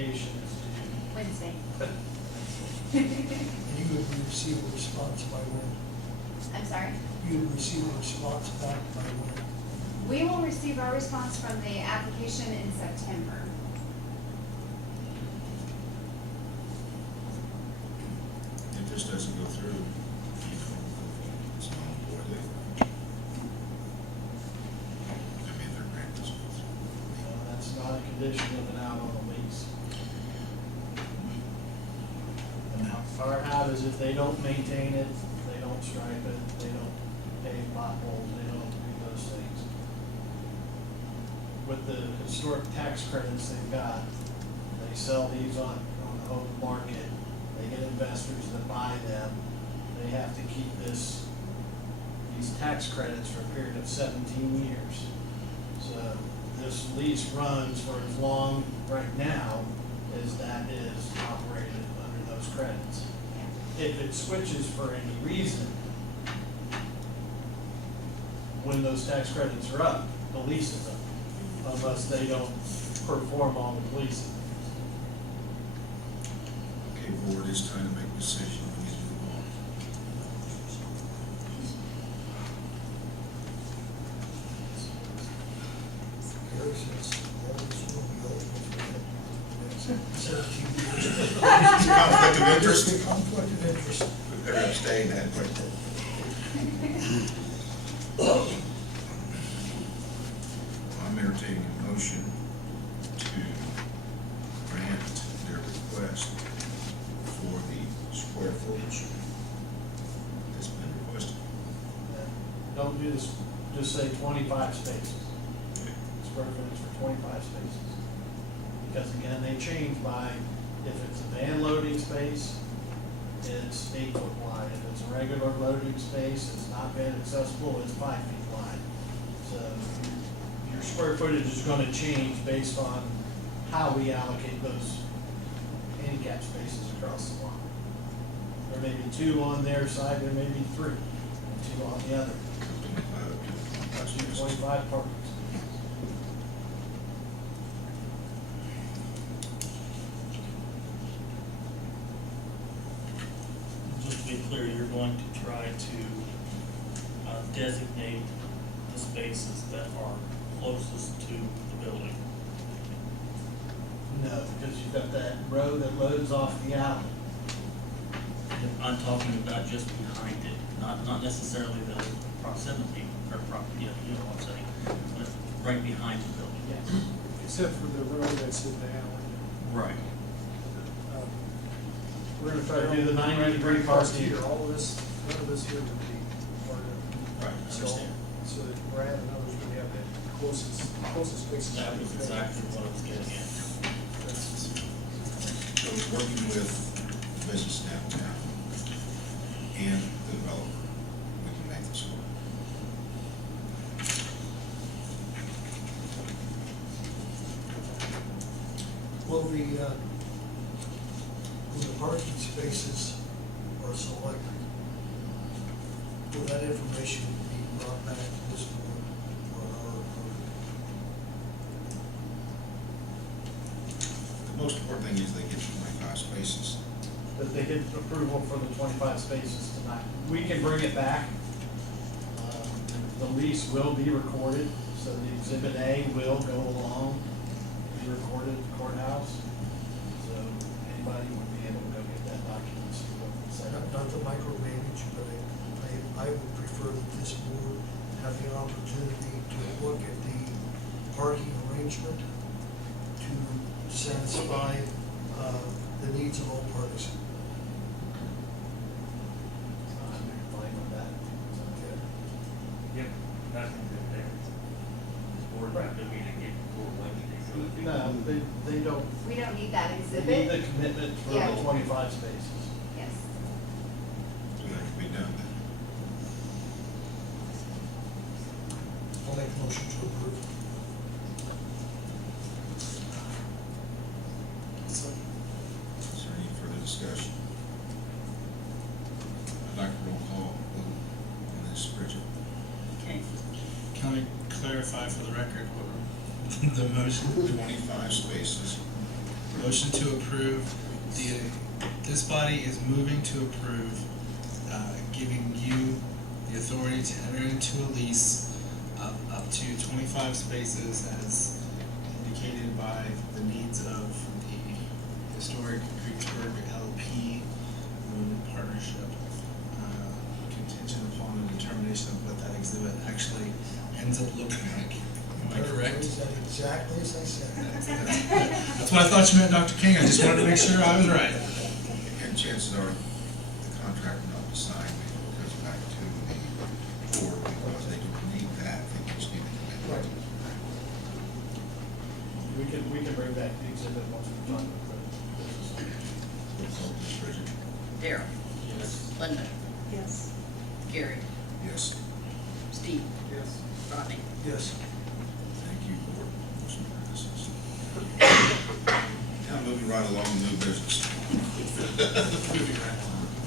application is due Wednesday. And you would receive a response by when? I'm sorry? You would receive a response back by when? We will receive our response from the application in September. If this doesn't go through, it's not on board. I mean, their grant doesn't go through. That's not a condition of an out on the lease. An out is if they don't maintain it, they don't stripe it, they don't pave potholes, they don't do those things. With the historic tax credits they've got, they sell these on the open market, they get investors that buy them, they have to keep these tax credits for a period of 17 years. So this lease runs for as long, right now, as that is operated under those credits. If it switches for any reason, when those tax credits are up, the lease is up, unless they don't perform all the policing. Okay, board, it's time to make a decision. We need to move on. Eric says, all this will be open for the next 17 years. Conflict of interest? Conflict of interest. We better abstain that, but. I'm entertaining a motion to grant their request for the square footage that's been requested. Don't do this, just say 25 spaces, square footage for 25 spaces. Because again, they change by, if it's a van loading space, it's 8 foot wide. If it's a regular loading space, it's not van accessible, it's 5 feet wide. So your square footage is gonna change based on how we allocate those handicap spaces across the line. There may be 2 on their side, there may be 3, and 2 on the other. That's 25 parking spaces. Just to be clear, you're going to try to designate the spaces that are closest to the building. No, because you've got that road that loads off the alley. I'm talking about just behind it, not necessarily the proximity or you know what I'm saying, but right behind the building. Yes. Except for the road that's in the alley. Right. We're gonna try to do the 90-degree parking. Here, all this, none of this here would be part of it. Right, I So, understand. so that Brad and others would have that closest spaces. That was exactly what I was getting at. So working with the business downtown and the developer, we can make this work. Well, when the parking spaces are selected, will that information be brought back to this board or The most important thing is they get 25 spaces. That they get approval for the 25 spaces tonight. We can bring it back. The lease will be recorded, so the exhibit A will go along, be recorded at the courthouse. So anybody would be able to go get that document. See what it said. not to micromanage, but I would prefer that this board have the opportunity to look at the parking arrangement to satisfy the needs of all parties. I'm fine with that. Sounds good. Yep, nothing to do. This board not doing anything before Wednesday. So No, they don't, We don't need that they need the exhibit. commitment for Yeah. the 25 spaces. Yes. So that can be done then. I'll make a motion to approve. Is there any further discussion? I'd like a roll call vote on this, Bridget. Okay, can we clarify for the record what the motion? 25 spaces. Motion motion to approve this body is moving to approve, giving you the authority to enter into a lease of up to 25 spaces as indicated by the needs of the historic Greensburg LP Limited Partnership, contingent upon a determination of what that exhibit actually ends up looking like. Am I correct? Is that exactly as I said? That's what I thought you meant, Dr. King. I just wanted to make sure I was right. And chances are, the contract will not be signed, it goes back to the board, because they don't need that, they just need to commit. We can bring back the exhibit once we're done with Roll call, please, Bridget. Darryl, Yes. Linda, Yes. Gary, Yes. Steve, Yes. Rodney. Yes. Thank you, board. Motion passes. Now moving right along, new business.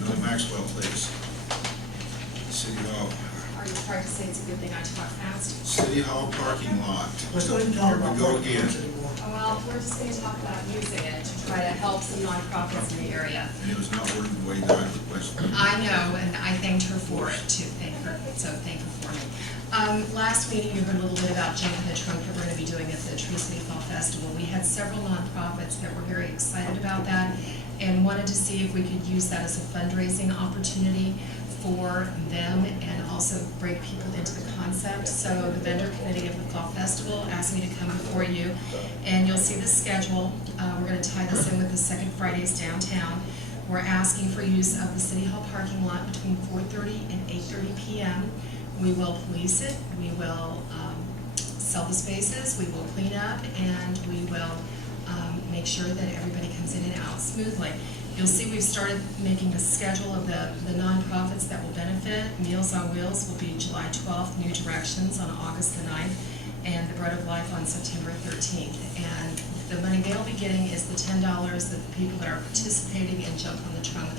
Melanie Maxwell, please. City Hall, Are you trying to say it's a good thing I talk fast? City Hall parking lot. Let's go ahead and talk Here about we go parking again. lots anymore. Well, we're just gonna talk about using it to try to help some nonprofits in the area. And it was not working the way that I requested. I know, and I thanked her for it too, so thank her for me. Last meeting, you heard a little bit about Junk in the Trunk that we're gonna be doing at the Tree City Fall Festival. We had several nonprofits that were very excited about that and wanted to see if we could use that as a fundraising opportunity for them and also bring people into the concept. So the vendor committee of the Fall Festival asked me to come before you, and you'll see the schedule. We're gonna tie this in with the second Fridays downtown. We're asking for use of the City Hall parking lot between 4:30 and 8:30 p.m. We will police it, we will sell the spaces, we will clean up, and we will make sure that everybody comes in and out smoothly. You'll see we've started making the schedule of the nonprofits that will benefit. Meals on Wheels will be July 12th, New Directions on August the 9th, and the Bread of Life on September 13th. And the money they'll be getting is the $10 that the people that are participating in Junk on the Trunk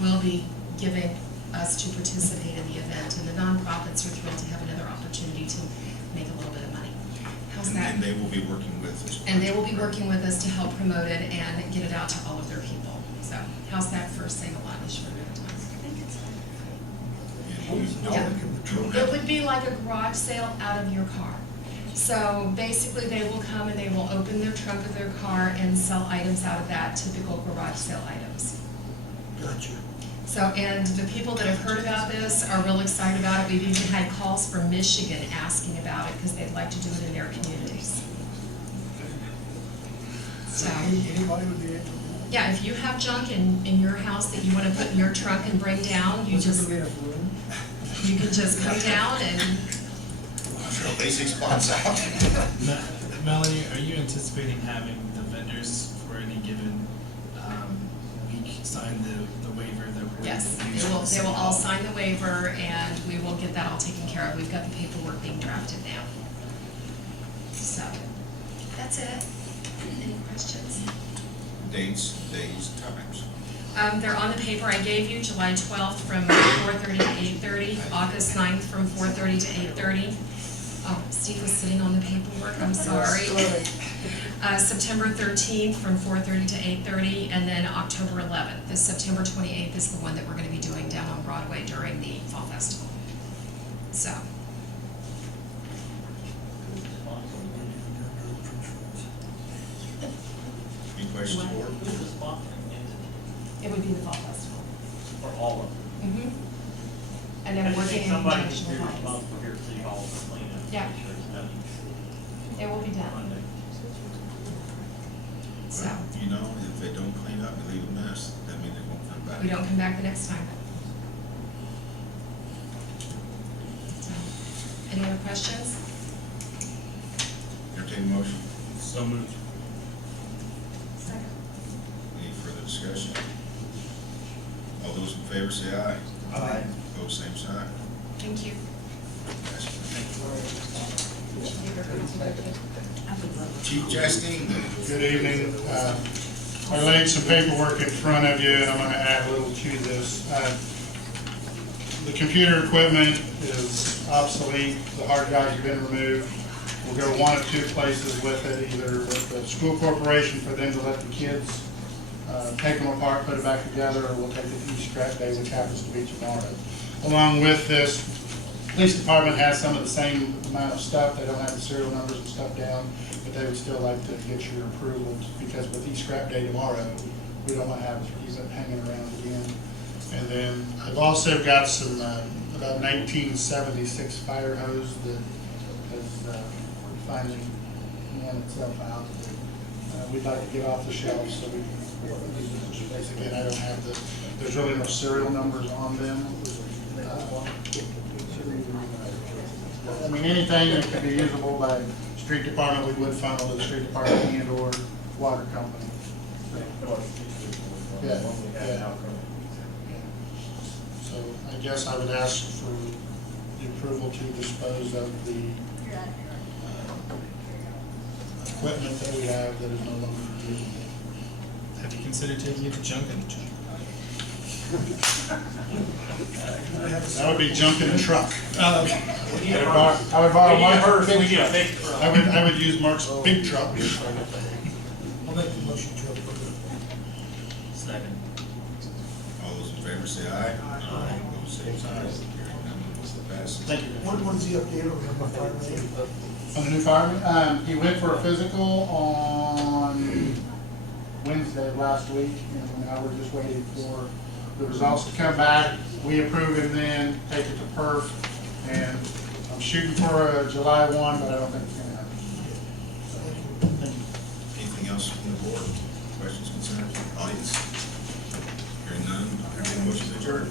will be giving us to participate in the event. And the nonprofits are thrilled to have another opportunity to make a little bit of money. How's that? And they will be working with us. And they will be working with us to help promote it and get it out to all of their people. So how's that for saying a lot this short amount of time? And you don't- Yeah. you don't It have- would be like a garage sale out of your car. So basically, they will come and they will open their trunk of their car and sell items out of that, typical garage sale items. Gotcha. So, and the people that have heard about this are real excited about it. We've even had calls from Michigan asking about it because they'd like to do it in their communities. So, Anybody would be able to. yeah, if you have junk in your house that you want to put in your trunk and bring down, you just, enough room? you can just come down and, Throw basic spots out. Melanie, are you anticipating having the vendors for any given week sign the waiver that we're yes, going to use? they will all sign the waiver and we will get that all taken care of. We've got the paperwork being drafted now. So, that's it. Any questions? Dates, days, times. They're on the paper I gave you, July 12th from 4:30 to 8:30, August 9th from 4:30 to 8:30. Oh, Steve was sitting on the paperwork, I'm sorry. September 13th from 4:30 to 8:30, and then October 11th. This September 28th is the one that we're gonna be doing down on Broadway during the Fall Festival. So, Any questions, board? Who's the sponsor? it would be the Fall Festival. For all of them? Mm-hmm. And I then just working think in somebody conjunction should be with Lions. responsible here at City Hall for cleaning up. Yeah. Make sure it's done It will be done, Monday. so. But, you know, if they don't clean up and leave a mess, that means they won't come back. We don't come back the next time. So, any other questions? Entertain a motion. So moved. Any further discussion? All those in favor say aye. Aye. Opposed, same sign. Thank you. Chief Justine. Good evening. I laid some paperwork in front of you, and I'm going to add a little to this. The computer equipment is obsolete. The hard drives have been removed. We'll go one of two places with it, either with the school corporation for them to let the kids take them apart, put it back together, or we'll take it to East Scrap Day, which happens to be tomorrow. Along with this, police department has some of the same amount of stuff. They don't have the serial numbers and stuff down, but they would still like to get your approval, because with East Scrap Day tomorrow, we don't want to have these hanging around again. And then I've also got some, about 1976 fire hose that has finally worn itself out. We'd like to get off the shelf so we can, basically, I don't have there's really no serial numbers on them. I mean, anything that can be usable by street department, we would funnel to the street department and or water company. Yeah, yeah. So I guess I would ask for the approval to dispose of the equipment that we have that is no longer usable. Have you considered taking it to Junkin? That would be junk in a truck. Oh, I would borrow We need a Mark's hearse, we big need a truck. big truck. I would use Mark's big truck. I'll make the motion to approve. Second. All those in favor say aye. Aye. Those same sign. Hearing none, motion passes. Thank you. What is the update on the fireman? On the new fireman, he went for a physical on Wednesday of last week, and now we're just waiting for the results to come back. We approve him then, take it to perf, and I'm shooting for a July 1, but I don't think it's gonna happen. Thank you. Anything else from the board? Questions, concerns, audience? Hearing none, I'll entertain a motion to adjourn.